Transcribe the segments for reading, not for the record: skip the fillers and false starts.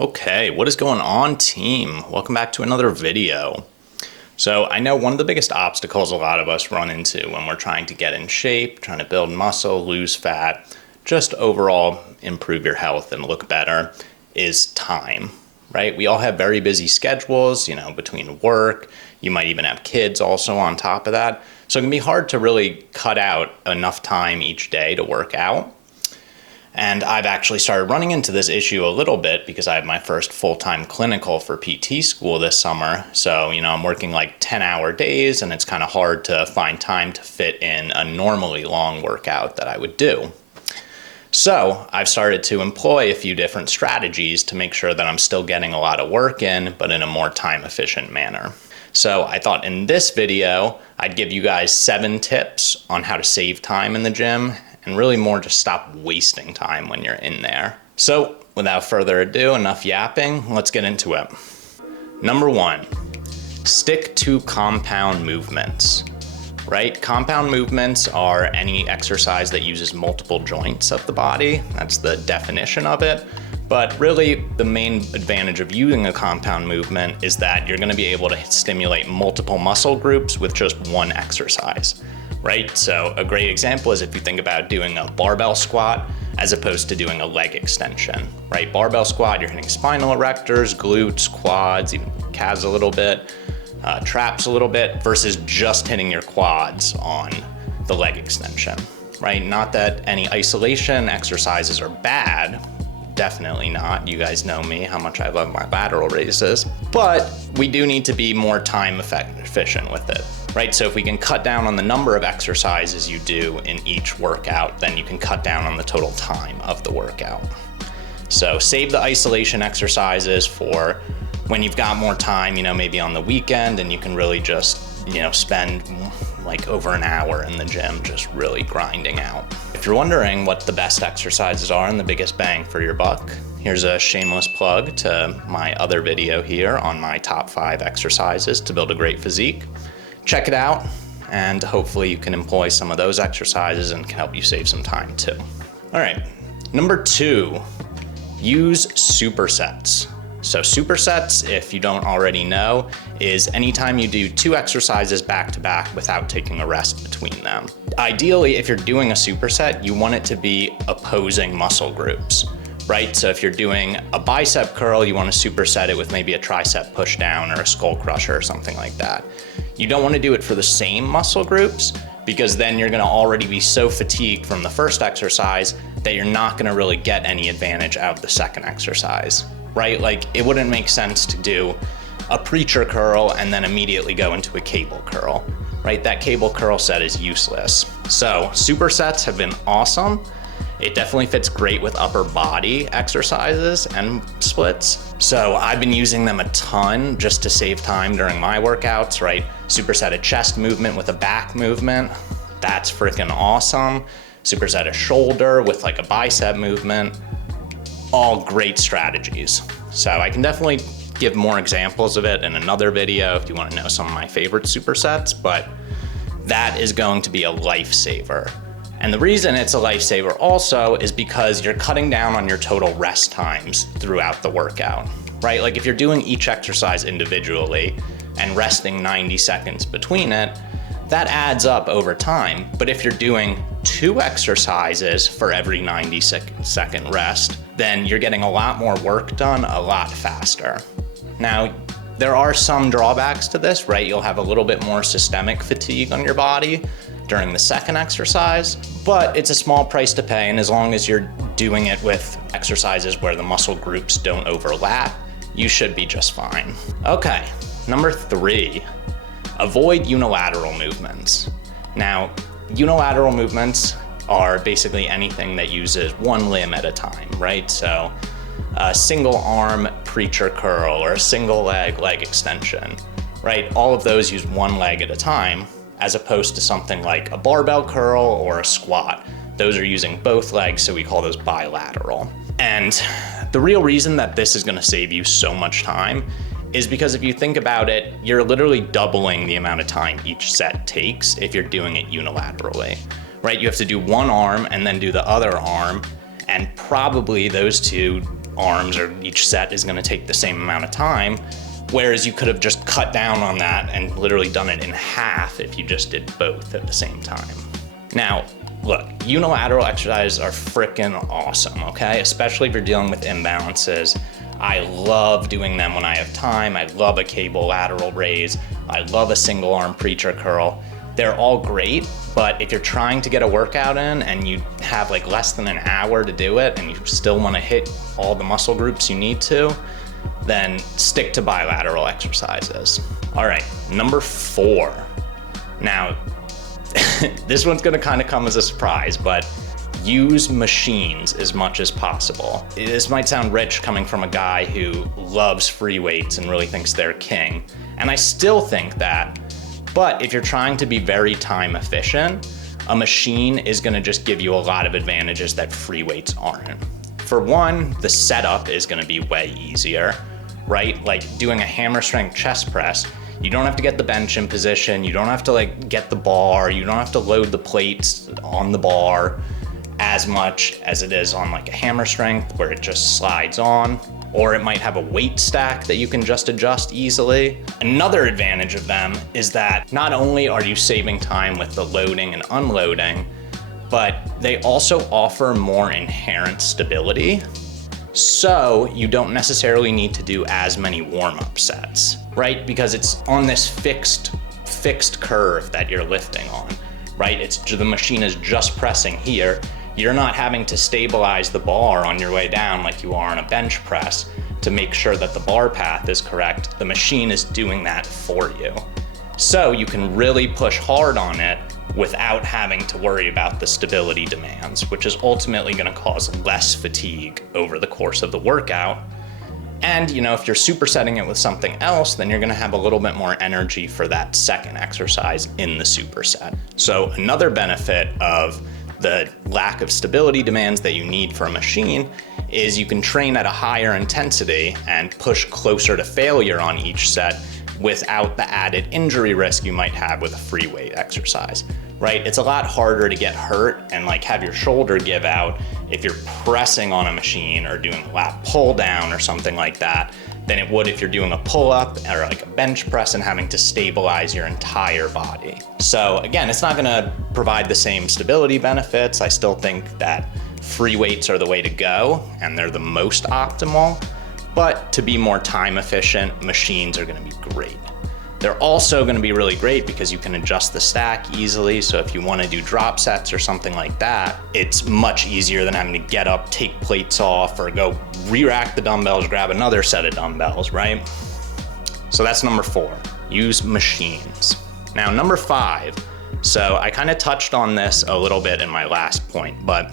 Okay, what is going on, team? Welcome back to another video. So I know one of the biggest obstacles a lot of us run into when we're trying to get in shape, trying to build muscle, lose fat, just overall improve your health and look better is time, right? We all have very busy schedules, between work. You might even have kids also on top of that. So it can be hard to really cut out enough time each day to work out. And I've actually started running into this issue a little bit because I have my first full-time clinical for PT school this summer. So, I'm working like 10-hour days, and it's kind of hard to find time to fit in a normally long workout that I would do. So I've started to employ a few different strategies to make sure that I'm still getting a lot of work in, but in a more time-efficient manner. So I thought in this video, I'd give you guys 7 tips on how to save time in the gym and really more just stop wasting time when you're in there. So without further ado, enough yapping, let's get into it. Number 1, stick to compound movements, right? Compound movements are any exercise that uses multiple joints of the body. That's the definition of it. But really, the main advantage of using a compound movement is that you're gonna be able to stimulate multiple muscle groups with just one exercise, right? So a great example is if you think about doing a barbell squat as opposed to doing a leg extension, right? Barbell squat, you're hitting spinal erectors, glutes, quads, even calves a little bit, traps a little bit, versus just hitting your quads on the leg extension, right? Not that any isolation exercises are bad, definitely not. You guys know me, how much I love my lateral raises, but we do need to be more time efficient with it, right? So if we can cut down on the number of exercises you do in each workout, then you can cut down on the total time of the workout. So save the isolation exercises for when you've got more time, maybe on the weekend, and you can really just, spend like over an hour in the gym just really grinding out. If you're wondering what the best exercises are and the biggest bang for your buck, here's a shameless plug to my other video here on my top 5 exercises to build a great physique. Check it out, and hopefully you can employ some of those exercises and can help you save some time too. All right, number 2, use supersets. So supersets, if you don't already know, is anytime you do 2 exercises back to back without taking a rest between them. Ideally, if you're doing a superset, you want it to be opposing muscle groups, right? So if you're doing a bicep curl, you want to superset it with maybe a tricep push down or a skull crusher or something like that. You don't want to do it for the same muscle groups because then you're going to already be so fatigued from the first exercise that you're not going to really get any advantage out of the second exercise, right? Like it wouldn't make sense to do a preacher curl and then immediately go into a cable curl, right? That cable curl set is useless. So supersets have been awesome. It definitely fits great with upper body exercises and splits. So I've been using them a ton just to save time during my workouts, right? Superset a chest movement with a back movement. That's freaking awesome. Superset a shoulder with like a bicep movement. All great strategies. So I can definitely give more examples of it in another video if you want to know some of my favorite supersets, but that is going to be a lifesaver. And the reason it's a lifesaver also is because you're cutting down on your total rest times throughout the workout, right? Like if you're doing each exercise individually and resting 90 seconds between it, that adds up over time. But if you're doing 2 exercises for every 90-second rest, then you're getting a lot more work done a lot faster. Now, there are some drawbacks to this, right? You'll have a little bit more systemic fatigue on your body during the second exercise, but it's a small price to pay, and as long as you're doing it with exercises where the muscle groups don't overlap, you should be just fine. Okay, number 3, avoid unilateral movements. Now, unilateral movements are basically anything that uses one limb at a time, right? So a single arm preacher curl or a single leg extension, right? All of those use one leg at a time, as opposed to something like a barbell curl or a squat. Those are using both legs, so we call those bilateral. And the real reason that this is gonna save you so much time is because if you think about it, you're literally doubling the amount of time each set takes if you're doing it unilaterally, right? You have to do one arm and then do the other arm, and probably those two arms or each set is gonna take the same amount of time, whereas you could have just cut down on that and literally done it in half if you just did both at the same time. Now, look, unilateral exercises are freaking awesome, okay? Especially if you're dealing with imbalances. I love doing them when I have time. I love a cable lateral raise. I love a single arm preacher curl. They're all great, but if you're trying to get a workout in and you have like less than an hour to do it and you still wanna hit all the muscle groups you need to, then stick to bilateral exercises. All right, number 4. Now, this one's gonna kind of come as a surprise, but use machines as much as possible. This might sound rich coming from a guy who loves free weights and really thinks they're king, and I still think that, but if you're trying to be very time efficient, a machine is gonna just give you a lot of advantages that free weights aren't. For one, the setup is gonna be way easier, right? Like doing a hammer strength chest press, you don't have to get the bench in position, you don't have to like get the bar, you don't have to load the plates on the bar as much as it is on like a hammer strength where it just slides on, or it might have a weight stack that you can just adjust easily. Another advantage of them is that not only are you saving time with the loading and unloading, but they also offer more inherent stability. So you don't necessarily need to do as many warm-up sets, right? Because it's on this fixed curve that you're lifting on, right? The machine is just pressing here. You're not having to stabilize the bar on your way down like you are on a bench press to make sure that the bar path is correct. The machine is doing that for you. So you can really push hard on it without having to worry about the stability demands, which is ultimately gonna cause less fatigue over the course of the workout. And you know, if you're supersetting it with something else, then you're gonna have a little bit more energy for that second exercise in the superset. So another benefit of the lack of stability demands that you need for a machine is you can train at a higher intensity and push closer to failure on each set without the added injury risk you might have with a free weight exercise, right? It's a lot harder to get hurt and like have your shoulder give out if you're pressing on a machine or doing a lat pull down or something like that than it would if you're doing a pull-up or like a bench press and having to stabilize your entire body. So again, it's not gonna provide the same stability benefits. I still think that free weights are the way to go and they're the most optimal, but to be more time efficient, machines are gonna be great. They're also gonna be really great because you can adjust the stack easily. So if you wanna do drop sets or something like that, it's much easier than having to get up, take plates off, or go re-rack the dumbbells, grab another set of dumbbells, right? So that's number 4, use machines. Now number 5, so I kind of touched on this a little bit in my last point, but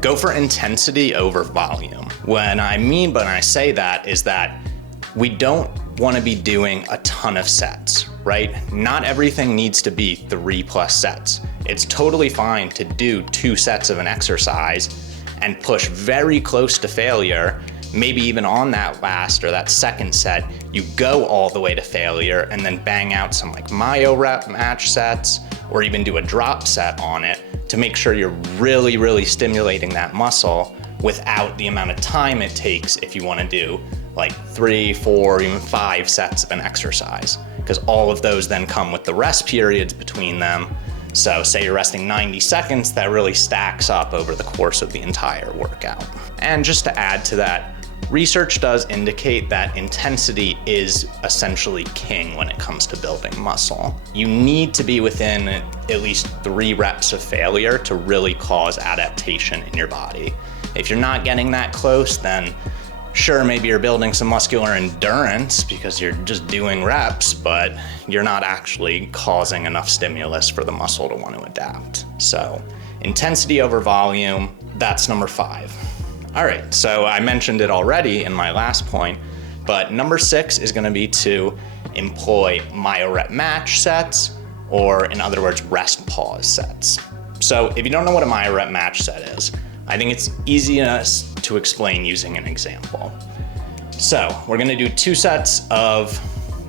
go for intensity over volume. What I mean when I say that is that we don't want to be doing a ton of sets, right? Not everything needs to be 3+ sets. It's totally fine to do 2 sets of an exercise and push very close to failure. Maybe even on that last or that second set, you go all the way to failure and then bang out some like myo rep match sets or even do a drop set on it to make sure you're really, really stimulating that muscle without the amount of time it takes if you want to do like 3, 4, even 5 sets of an exercise, because all of those then come with the rest periods between them. So say you're resting 90 seconds, that really stacks up over the course of the entire workout. And just to add to that, research does indicate that intensity is essentially king when it comes to building muscle. You need to be within at least 3 reps of failure to really cause adaptation in your body. If you're not getting that close, then sure, maybe you're building some muscular endurance because you're just doing reps, but you're not actually causing enough stimulus for the muscle to want to adapt. So intensity over volume, that's number 5. All right, so I mentioned it already in my last point, but number 6 is gonna be to employ myo rep match sets, or in other words, rest pause sets. So if you don't know what a myo rep match set is, I think it's easiest to explain using an example. So we're gonna do 2 sets of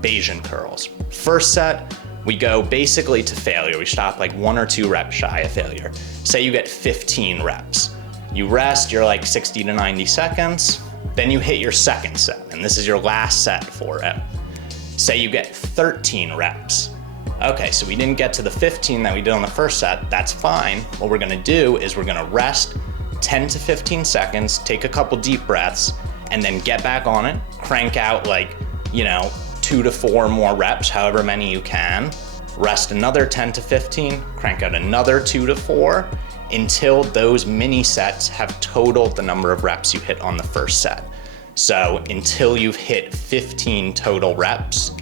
Bayesian curls. First set, we go basically to failure. We stop like 1 or 2 reps shy of failure. Say you get 15 reps. You rest your like 60 to 90 seconds, then you hit your second set, and this is your last set for it. Say you get 13 reps. Okay, so we didn't get to the 15 that we did on the first set, that's fine. What we're gonna do is we're gonna rest 10 to 15 seconds, take a couple deep breaths, and then get back on it, crank out like, 2 to 4 more reps, however many you can, rest another 10 to 15, crank out another 2 to 4, until those mini sets have totaled the number of reps you hit on the first set. So until you've hit 15 total reps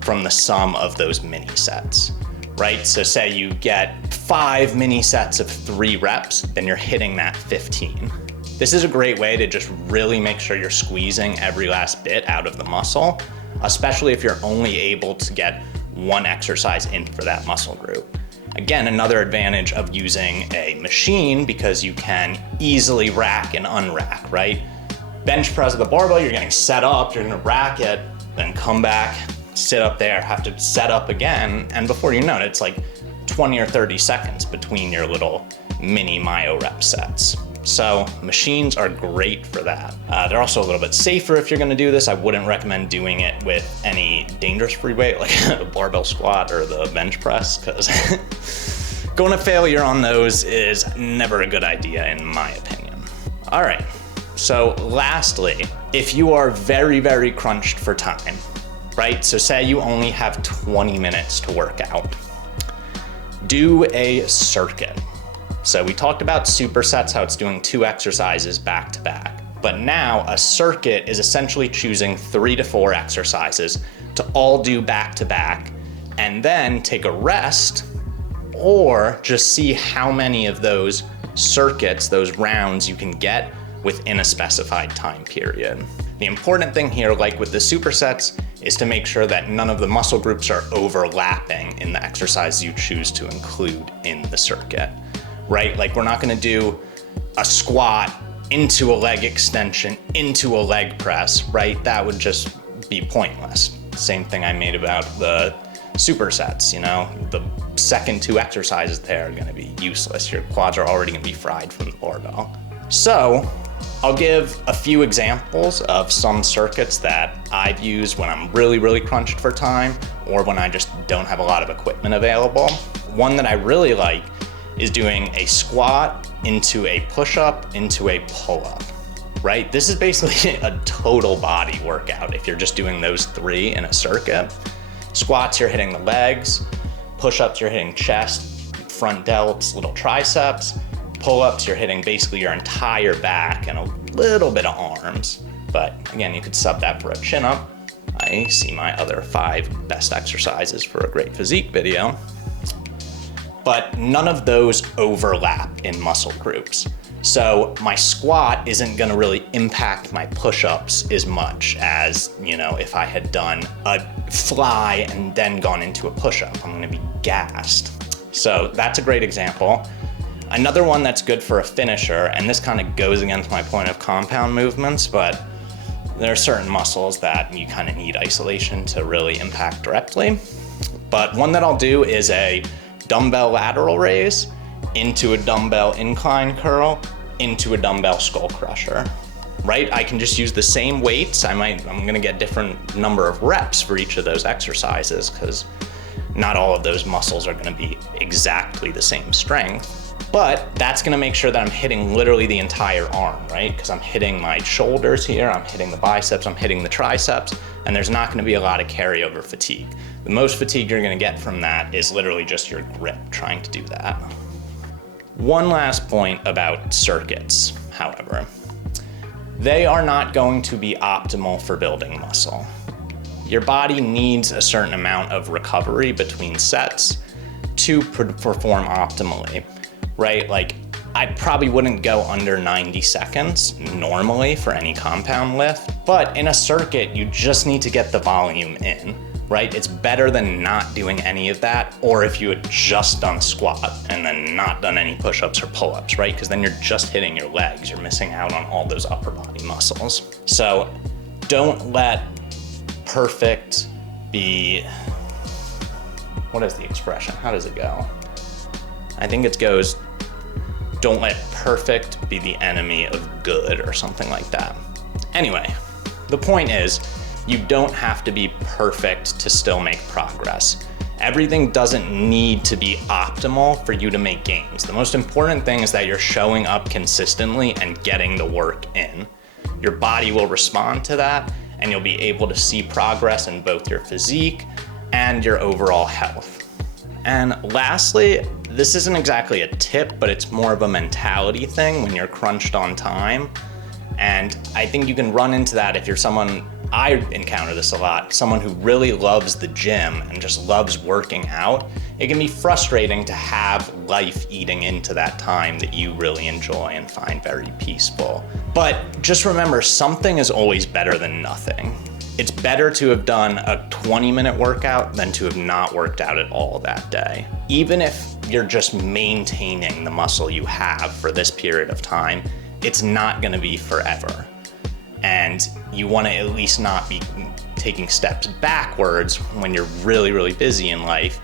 from the sum of those mini sets, right? So say you get 5 mini sets of 3 reps, then you're hitting that 15. This is a great way to just really make sure you're squeezing every last bit out of the muscle, especially if you're only able to get one exercise in for that muscle group. Again, another advantage of using a machine, because you can easily rack and unrack, right? Bench press with the barbell, you're getting set up, you're gonna rack it, then come back, sit up there, have to set up again, and before you know it, it's like 20 or 30 seconds between your little mini myo rep sets. So machines are great for that. They're also a little bit safer if you're gonna do this. I wouldn't recommend doing it with any dangerous free weight like a barbell squat or the bench press, because going to failure on those is never a good idea in my opinion. All right, so lastly, if you are very, very crunched for time, right? So say you only have 20 minutes to work out, do a circuit. So we talked about supersets, how it's doing 2 exercises back to back. But now a circuit is essentially choosing 3 to 4 exercises to all do back to back, and then take a rest, or just see how many of those circuits, those rounds you can get within a specified time period. The important thing here, like with the supersets, is to make sure that none of the muscle groups are overlapping in the exercise you choose to include in the circuit. Right? Like we're not gonna do a squat into a leg extension, into a leg press, right? That would just be pointless. Same thing I made about the supersets, the second 2 exercises there are gonna be useless. Your quads are already gonna be fried from the barbell. So I'll give a few examples of some circuits that I've used when I'm really, really crunched for time, or when I just don't have a lot of equipment available. One that I really like is doing a squat into a push-up into a pull-up, right? This is basically a total body workout if you're just doing those 3 in a circuit. Squats, you're hitting the legs. Push-ups, you're hitting chest, front delts, little triceps. Pull-ups, you're hitting basically your entire back and a little bit of arms. But again, you could sub that for a chin-up. I see my other 5 best exercises for a great physique video. But none of those overlap in muscle groups. So my squat isn't gonna really impact my push-ups as much as, if I had done a fly and then gone into a push-up. I'm gonna be gassed. So that's a great example. Another one that's good for a finisher, and this kind of goes against my point of compound movements, but there are certain muscles that you kind of need isolation to really impact directly. But one that I'll do is a dumbbell lateral raise into a dumbbell incline curl into a dumbbell skull crusher, right? I can just use the same weights. I'm gonna get different number of reps for each of those exercises, because not all of those muscles are gonna be exactly the same strength, but that's gonna make sure that I'm hitting literally the entire arm, right? Because I'm hitting my shoulders here, I'm hitting the biceps, I'm hitting the triceps, and there's not gonna be a lot of carryover fatigue. The most fatigue you're gonna get from that is literally just your grip trying to do that. One last point about circuits, however. They are not going to be optimal for building muscle. Your body needs a certain amount of recovery between sets to perform optimally, right? Like, I probably wouldn't go under 90 seconds normally for any compound lift, but in a circuit, you just need to get the volume in, right? It's better than not doing any of that, or if you had just done a squat and then not done any push-ups or pull-ups, right? Because then you're just hitting your legs. You're missing out on all those upper body muscles. So don't let perfect be, what is the expression? How does it go? I think it goes, Don't let perfect be the enemy of good or something like that. Anyway, the point is, you don't have to be perfect to still make progress. Everything doesn't need to be optimal for you to make gains. The most important thing is that you're showing up consistently and getting the work in. Your body will respond to that, and you'll be able to see progress in both your physique and your overall health. And lastly, this isn't exactly a tip, but it's more of a mentality thing when you're crunched on time. And I think you can run into that if you're someone, I encounter this a lot, someone who really loves the gym and just loves working out. It can be frustrating to have life eating into that time that you really enjoy and find very peaceful. But just remember, something is always better than nothing. It's better to have done a 20-minute workout than to have not worked out at all that day. Even if you're just maintaining the muscle you have for this period of time, it's not gonna be forever. And you wanna at least not be taking steps backwards when you're really, really busy in life.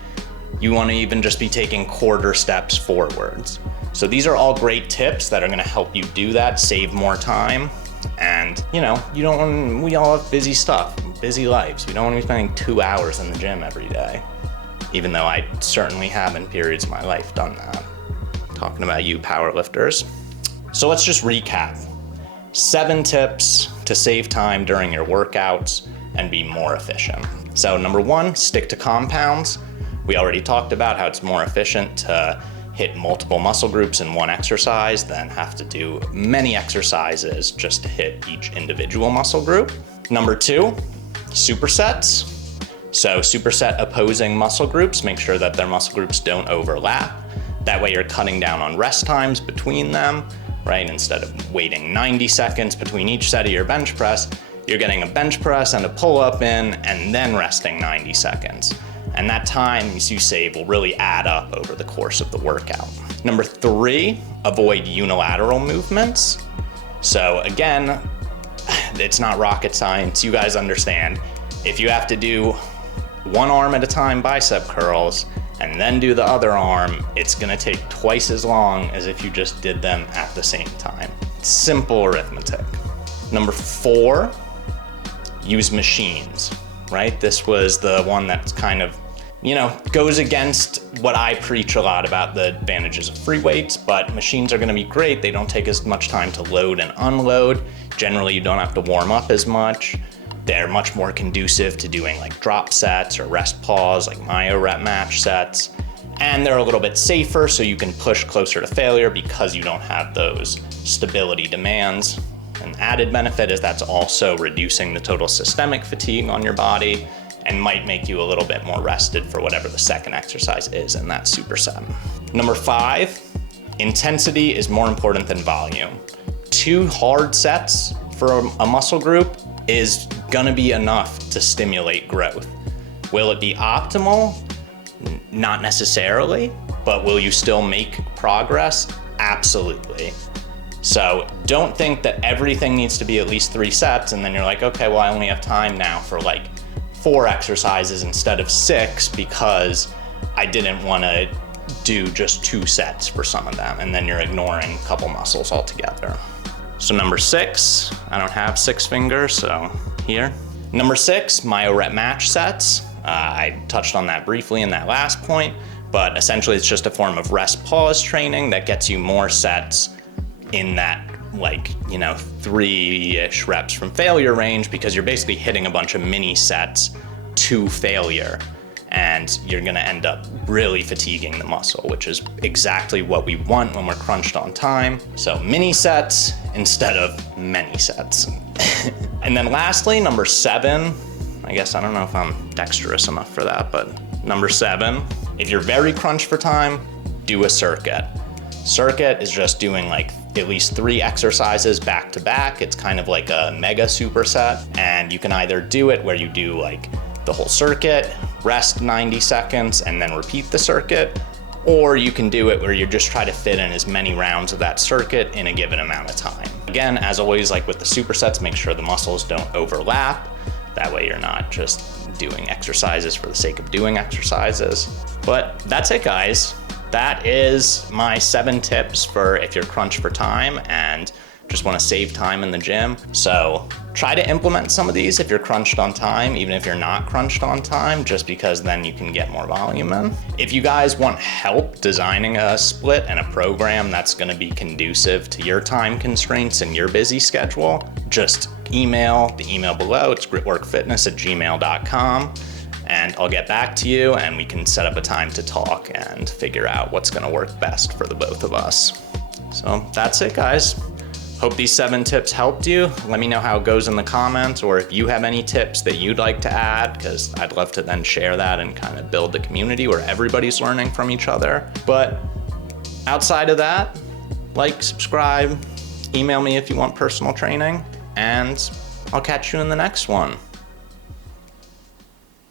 You wanna even just be taking quarter steps forwards. So these are all great tips that are gonna help you do that, save more time. And we all have busy stuff, busy lives. We don't want to be spending 2 hours in the gym every day, even though I certainly have in periods of my life done that. Talking about you powerlifters. So let's just recap. 7 tips to save time during your workouts and be more efficient. So number 1, stick to compounds. We already talked about how it's more efficient to hit multiple muscle groups in one exercise than have to do many exercises just to hit each individual muscle group. Number 2, supersets. So superset opposing muscle groups, make sure that their muscle groups don't overlap. That way you're cutting down on rest times between them, right? Instead of waiting 90 seconds between each set of your bench press, you're getting a bench press and a pull-up in and then resting 90 seconds. And that time you save will really add up over the course of the workout. Number 3, avoid unilateral movements. So again, it's not rocket science. You guys understand. If you have to do one arm at a time bicep curls and then do the other arm, it's gonna take twice as long as if you just did them at the same time. Simple arithmetic. Number 4, use machines, right? This was the one that's kind of goes against what I preach a lot about the advantages of free weights, but machines are gonna be great. They don't take as much time to load and unload. Generally, you don't have to warm up as much. They're much more conducive to doing like drop sets or rest pause, like myo rep match sets. And they're a little bit safer, so you can push closer to failure because you don't have those stability demands. An added benefit is that's also reducing the total systemic fatigue on your body and might make you a little bit more rested for whatever the second exercise is in that superset. Number 5, intensity is more important than volume. 2 hard sets for a muscle group is gonna be enough to stimulate growth. Will it be optimal? Not necessarily, but will you still make progress? Absolutely. So don't think that everything needs to be at least 3 sets and then you're like, okay, well I only have time now for like 4 exercises instead of 6 because I didn't want to do just 2 sets for some of them, and then you're ignoring a couple muscles altogether. So number 6, I don't have 6 fingers, so here. Number 6, myo rep match sets. I touched on that briefly in that last point, but essentially it's just a form of rest pause training that gets you more sets in that 3-ish reps from failure range, because you're basically hitting a bunch of mini sets to failure and you're gonna end up really fatiguing the muscle, which is exactly what we want when we're crunched on time. So mini sets instead of many sets. And then lastly, number 7, I guess I don't know if I'm dexterous enough for that, but number 7, if you're very crunched for time, do a circuit. Circuit is just doing like at least 3 exercises back to back. It's kind of like a mega superset, and you can either do it where you do like the whole circuit, rest 90 seconds, and then repeat the circuit, or you can do it where you just try to fit in as many rounds of that circuit in a given amount of time. Again, as always, like with the supersets, make sure the muscles don't overlap. That way you're not just doing exercises for the sake of doing exercises. But that's it, guys. that is my 7 tips for if you're crunched for time and just want to save time in the gym. So try to implement some of these if you're crunched on time, even if you're not crunched on time, just because then you can get more volume in. If you guys want help designing a split and a program that's going to be conducive to your time constraints and your busy schedule, just email the email below. It's gritworkfitness@gmail.com. And I'll get back to you and we can set up a time to talk and figure out what's going to work best for the both of us. So that's it, guys. Hope these 7 tips helped you. Let me know how it goes in the comments, or if you have any tips that you'd like to add, because I'd love to then share that and kind of build the community where everybody's learning from each other. But outside of that, like, subscribe, email me if you want personal training, and I'll catch you in the next one.